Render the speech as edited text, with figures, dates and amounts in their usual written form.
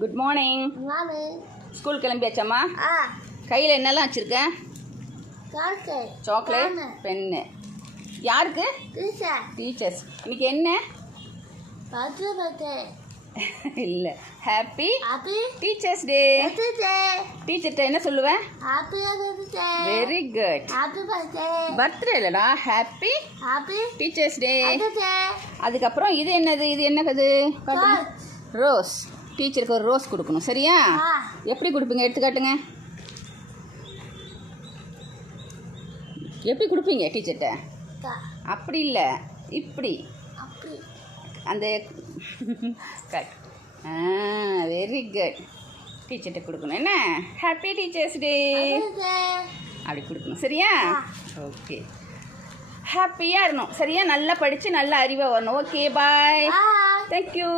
Good morning. School கிளம்பியாச்சாம்மா? கையில் என்னெல்லாம் வச்சுருக்க? Chocolate, pen. யாருக்கு? டீச்சர்ஸ். இன்னைக்கு என்ன? இல்லை, ஹாப்பி டீச்சர்ஸ் டே. டீச்சர்கிட்ட என்ன சொல்லுவேன்? Very good. பர்த்டே இல்லைடா, ஹாப்பி டீச்சர்ஸ் டே. அதுக்கப்புறம் இது என்னது? இது என்னது? ரோஸ். டீச்சருக்கு ஒரு ரோஸ் கொடுக்கணும், சரியா? எப்படி கொடுப்பீங்க? எடுத்துக்காட்டுங்க. எப்படி கொடுப்பீங்க டீச்சர்கிட்ட? அப்படி இல்லை, இப்படி அந்த கட். Very good. டீச்சர்கிட்ட கொடுக்கணும். என்ன? ஹாப்பி டீச்சர்ஸ் டே அப்படி கொடுக்கணும், சரியா? ஓகே, ஹாப்பியாக இருக்கணும், சரியா? நல்லா படித்து நல்ல அறிவாக வரணும். ஓகே, பாய். தேங்க்யூ.